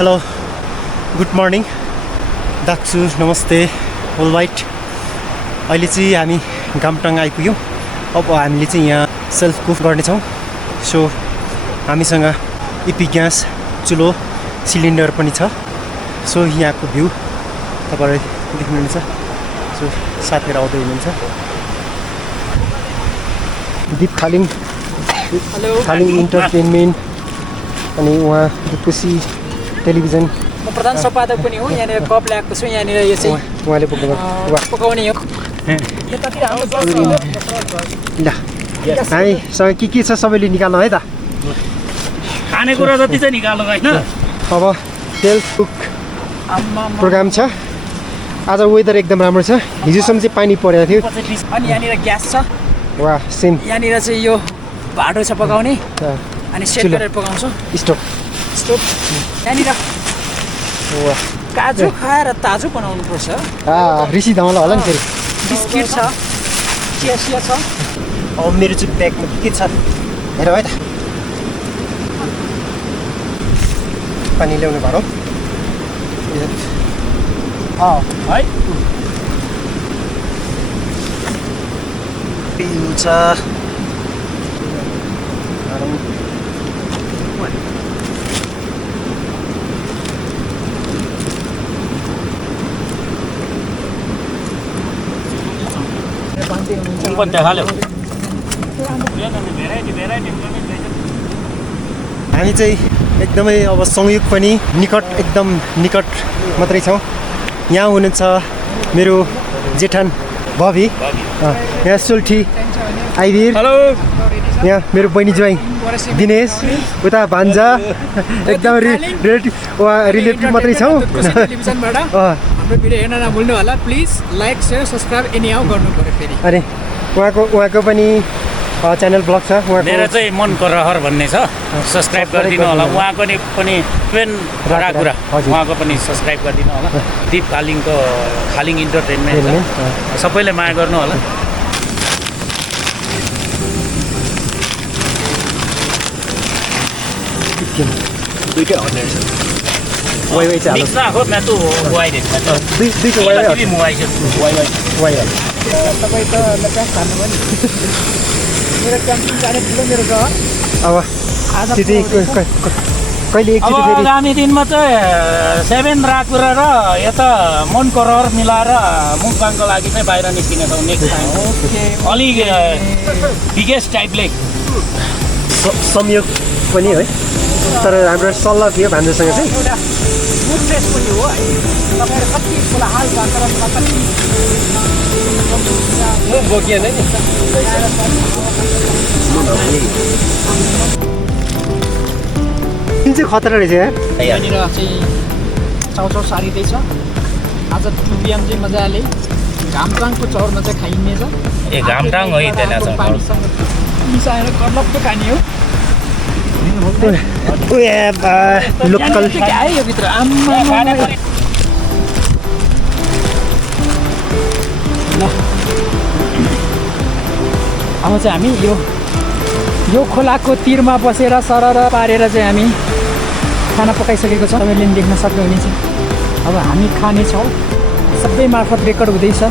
Hello good morning दाक्सु नमस्ते whole white अहिले चाहिँ हामी गामटाङ आइपुग्यौँ अब हामीले चाहिँ यहाँ सेल्फ कुक गर्नेछौँ सो हामीसँग इपी ग्यास चुलो सिलिन्डर पनि छ सो यहाँको भ्यू तपाईहरुले देख्नुहुन्छ सो साथीहरु आउँदै हुनुहुन्छ दिप खालिङ इन्टरटेनमेन्ट अनि उहाँ खुसी टेलिभिजन म प्रधान सम्पादक पनि हो यहाँ कप ल्याएको छु यहाँ यो चाहिँ उहाँले पकाउने हो ल हामीसँग के छ सबैले निकाल्नु है त खानेकुरा जति चाहिँ निकाल्नु हैन अब सेल्फ कुक प्रोग्राम छ आज वेदर एकदम राम्रो छ हिजोसम्म चाहिँ पानी परेको थियो अनि यहाँनिर ग्यास छ वा सेम यहाँनिर चाहिँ यो भाडो छ पकाउने अनि सेट गरेर पकाउँछु स्टोभ यहाँनिर काजु खाएर ताजु बनाउनु पर्छ ऋषि धमला होला नि फेरि बिस्किट छ चिया छ अब मेरो चाहिँ ब्यागमा के छ हेर है त पानी ल्याउने भरौँ है पिउँछ पनि देखाल्यो हामी चाहिँ एकदमै अब संयोग पनि एकदम निकट मात्रै छौँ यहाँ हुनुहुन्छ मेरो जेठान भवी यहाँ सोल्ठी आइबिर हेलो यहाँ मेरो बहिनी ज्वाइँ दिनेश उता भान्जा एकदम रिलेटिभ मात्रै छौँ टेलिभिजनबाट हाम्रो भिडियो हेर्न नभुल्नु होला please like share subscribe anyhow गर्नु पर्यो फेरि अरे उहाँको पनि च्यानल ब्लग छ मेरो चाहिँ मनको रहर भन्ने छ सब्स्क्राइब गरिदिनु होला उहाँको पनि ट्रेन कुरा उहाँको पनि सब्स्क्राइब गरिदिनु होला दिप खालिङ इन्टरटेनमेन्ट सबैले माया गर्नु होला दुईटै हन्ड्रेड छ वाइ चाहिँ मिक्स राखो मैं तो वाइ दे दुईटै वाइ वाइ वाइ तपाईँ त लट्यास खानु भयो नि मेरो क्याम्पिङ जाने ठुलो मेरो घर अब त्यो चाहिँ कहिले एकचोटि फेरि आगामी दिनमा चाहिँ 7 राकुरा र यता मनको रहर मिलाएर मुक्बाङको लागि चाहिँ बाहिर निस्किनेछौँ नेक्स्ट टाइम अलिक बिगेस्ट टाइपले संयोग पनि है तर हाम्रो सल्लाह थियो भान्जासँग चाहिँ फुड टेस्ट पनि हो है तपाईँहरू कति खोला हाल भन्छ र बोकिएन नि जुन चाहिँ खतरा रहेछ यहाँनिर चाहिँ चाउचाउ सारिँदैछ आज 2 PM चाहिँ मजाले घामटाङको चौरमा चाहिँ खाइनेछ ए घामटाङ हो पानीसँग मिसाएर कर्लपको खाने हो लोकल आयो यो भित्र आम्मा अब चाहिँ हामी यो खोलाको तिरमा बसेर सरर पारेर चाहिँ हामी खाना पकाइसकेको छ तपाईँले पनि देख्न सक्नुहुनेछ अब हामी खानेछौँ सबै मार्फत रेकर्ड हुँदैछ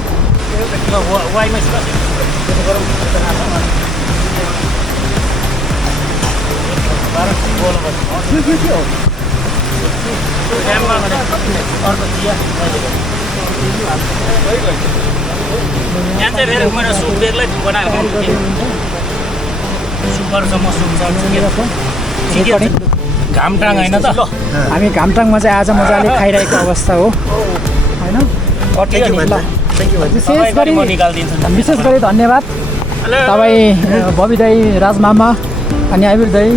यहाँ चाहिँ फेरि मेरो सुप बेग्लै बनाएको सुपरसम्म सुप छ घामटाङ होइन त हामी घामटाङमा चाहिँ आज मजाले खाइरहेको अवस्था हो होइन विशेष गरी धन्यवाद तपाईँ बबी दाई राजमामा अनि आइबिर दाई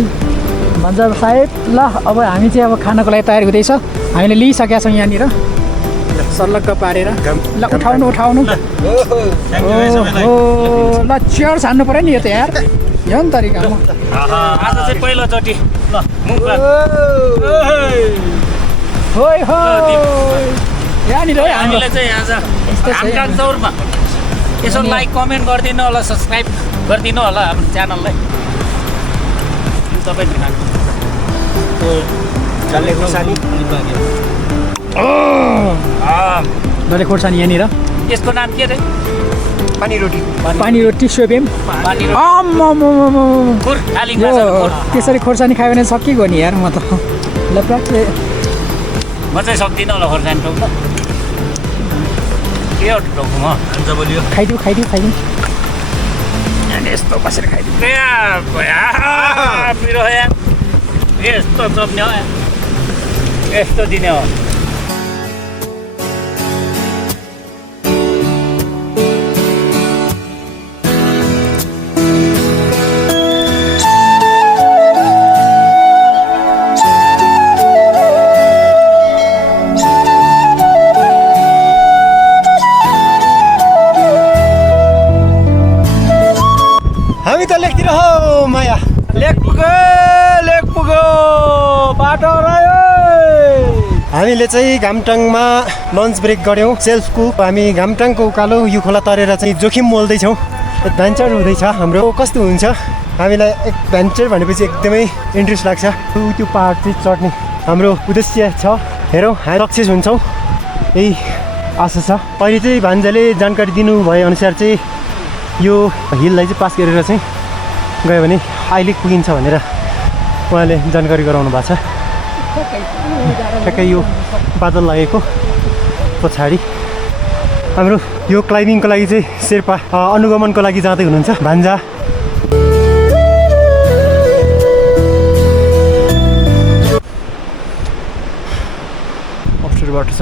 भन्छ साहेब ल अब हामी चाहिँ अब खानको लागि तयारी हुँदैछ हामीले लिइसकेका छौँ यहाँनिर सर्लक्क पारेर ल उठाउनु ल चियर छान्नु पऱ्यो नि यो त यार यो नि तरिकामा आज चाहिँ पहिलोचोटि ल यहाँनिर है हामीले चाहिँ आज घामटाङ चौरमा यसो लाइक कमेन्ट गरिदिनु होला सब्सक्राइब गरिदिनु होला हाम्रो च्यानललाई तपाईँ डल्ले खोर्सानी डल्ले खोर्सानी यहाँनिर यसको नाम के रे? पानी रोटी पानी रोटी सोबियम पानी रोटी खुर खालिङ यो भाषाको खुर। त्यसरी खोर्सानी खायो भने सकिगयो नि यार म त ल प्याकले म चाहिँ सक्दिनँ होला खोर्सानी टोक्न। के हो टोक्नु म? खाइदिउ यस्तो बसेर खाइदिउँ मेरो यहाँ यस्तो चप्ने हो यस्तो दिने हो। हामी त लेखतिर हो माया लेक पुग्यो बाटो रह्यो। हामीले चाहिँ घामटाङमा लन्च ब्रेक गऱ्यौँ सेल्फ कुक। हामी घामटाङको उकालो यो खोला तरेर चाहिँ जोखिम मोल्दैछौँ। एडभेन्चर हुँदैछ हाम्रो। कस्तो हुन्छ हामीलाई एडभेन्चर भनेपछि एकदमै इन्ट्रेस्ट लाग्छ। त्यो पहाड चाहिँ चढ्ने हाम्रो उद्देश्य छ। हेरौँ हामी सक्सेस हुन्छौँ यही आशा छ। अहिले चाहिँ भान्जाले जानकारी दिनुभए अनुसार चाहिँ यो हिललाई चाहिँ पास गरेर चाहिँ गयो भने अहिले पुगिन्छ भनेर उहाँले जानकारी गराउनु भएको छ। ठ्याक्कै यो बादल लागेको पछाडि हाम्रो यो क्लाइम्बिङको लागि चाहिँ शेर्पा अनुगमनको लागि जाँदै हुनुहुन्छ भान्जा। अप्ठ्यारो बाटो छ।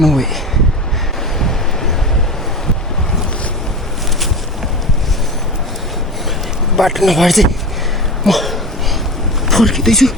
No way. बाटो नभएर चाहिँ म फर्किँदैछु।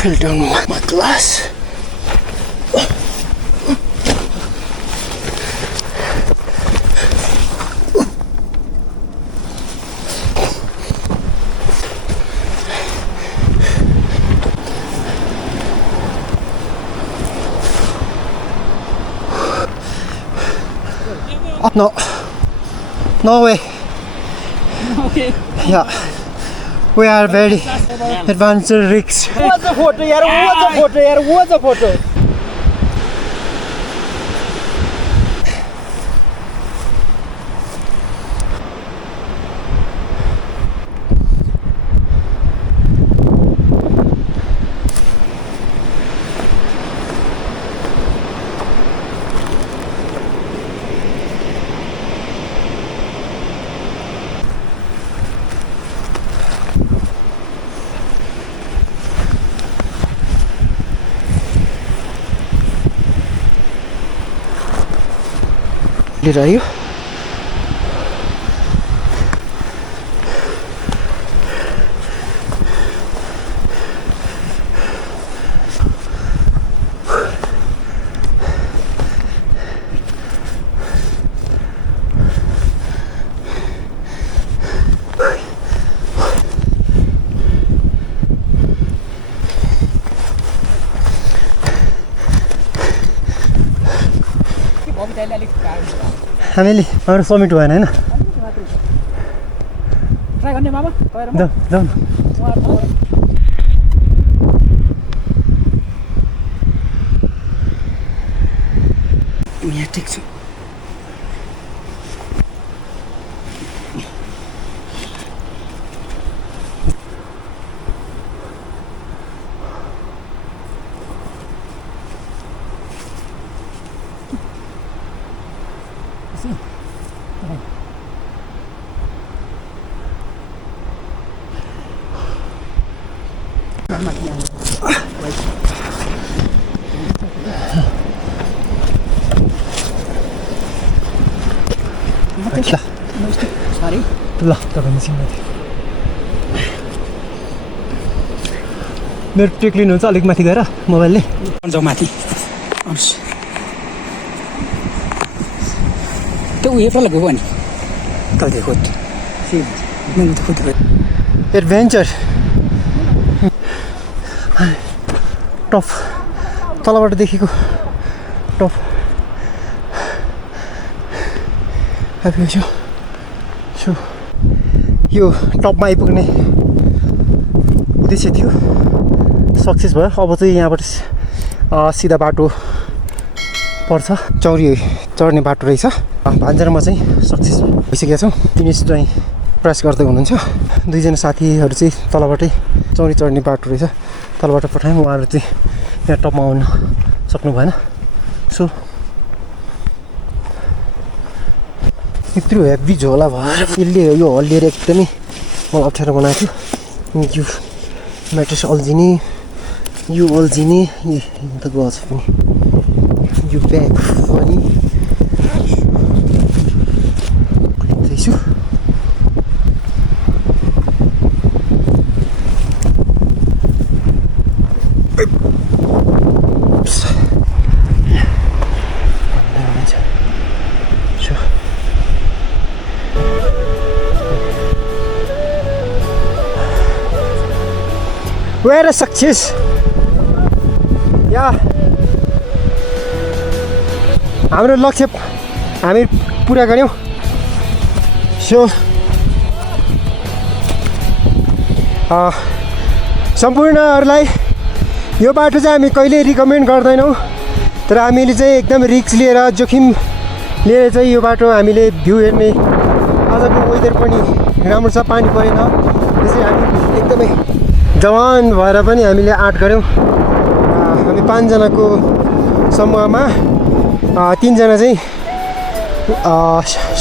Fell down my glass. No way. Okay. Yeah. We are very adventure risks. What's the photo? What's the photo? रह्यो हामीले हाम्रो समिट भएन होइन ट्राई गर्ने मामा जाउँ यहाँ ठिक छु ल तपाईँ मिसिङ मेरो टेक लिनुहुन्छ अलिक माथि गएर मोबाइलले जाउँ माथि त्यो उयो पर लगेको नि कहिले खोद एडभेन्चर टप तलबाट देखेको टप आइपुगेछु सो यो टपमा आइपुग्ने उद्देश्य थियो सक्सेस भयो अब चाहिँ यहाँबाट सिधा बाटो पर्छ चौरी चढ्ने बाटो रहेछ भान्जारमा चाहिँ सक्सेस भइसकेका छौँ दिनेश चाहिँ प्रयास गर्दै हुनुहुन्छ दुईजना साथीहरू चाहिँ तलबाटै चौरी चढ्ने बाटो रहेछ तलबाट पठायौँ उहाँहरू चाहिँ यहाँ टपमा आउन सक्नु भएन सो यत्रो हेभी झोला भएर यसले यो हल्लिएर एकदमै मलाई अप्ठ्यारो बनाएको थियो यो म्याट्रेस अल्झिने यो अल्झिने त गछ पनि यो ब्याग पनि छु Where a success? Yeah. हाम्रो लक्ष्य हामी पुरा गर्यौँ सो सम्पूर्णहरूलाई यो बाटो चाहिँ हामी कहिले रिकमेन्ड गर्दैनौँ तर हामीले चाहिँ एकदम रिस्क लिएर जोखिम लिएर चाहिँ यो बाटो हामीले भ्यू हेर्ने आजको वेदर पनि राम्रो छ पानी परेन त्यसै हामी एकदमै जवान भएर पनि हामीले आँट गऱ्यौँ हामी 5 जनाको समूहमा 3 जना चाहिँ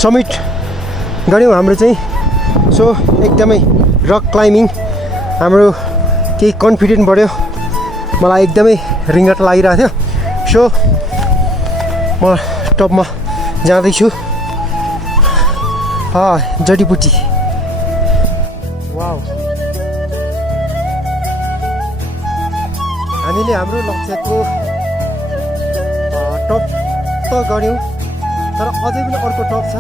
समिट गऱ्यौँ हाम्रो चाहिँ सो एकदमै रक क्लाइम्बिङ हाम्रो केही कन्फिडेन्ट बढ्यो मलाई एकदमै रिङ्गट लागिरहेको थियो सो म टपमा जाँदैछु जडीबुटी वाउ हामीले हाम्रो लक्ष्यको टप त गऱ्यौँ तर अझै पनि अर्को टप छ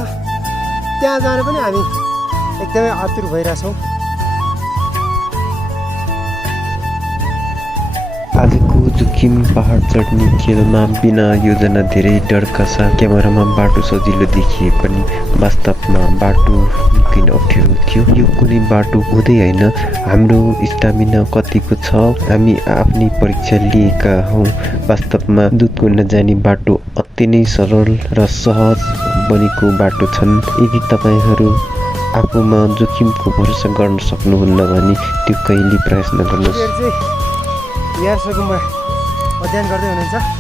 त्यहाँ जान पनि हामी एकदमै आतुर भइरहेछौँ आजको जोखिम पहाड चढ्ने खेलमा बिना योजना धेरै डरका साथ क्यामेरामा बाटो सजिलो देखिए पनि वास्तवमा बाटो निकै अप्ठ्यारो थियो यो कुनै बाटो हुँदै होइन हाम्रो स्टामिना कतिको छ हामी आफ्नै परीक्षा लिएका हौँ वास्तवमा दुधकुण्ड जाने बाटो अति नै सरल र सहज बनेको बाटो छन् यदि तपाईँहरू आफूमा जोखिमको भरोसा गर्न सक्नुहुन्न भने त्यो कहिले प्रयास नगर्नुहोस् यारसकुमा अध्ययन गर्दै हुनुहुन्छ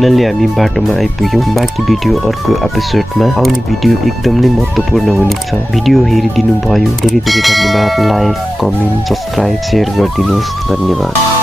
फाइनली हामी बाटोमा आइपुग्यौँ बाँकी भिडियो अर्को एपिसोडमा आउने भिडियो एकदम नै महत्त्वपूर्ण हुनेछ भिडियो हेरिदिनु भयो धेरै धेरै धन्यवाद लाइक कमेन्ट सब्सक्राइब सेयर गरिदिनुहोस् धन्यवाद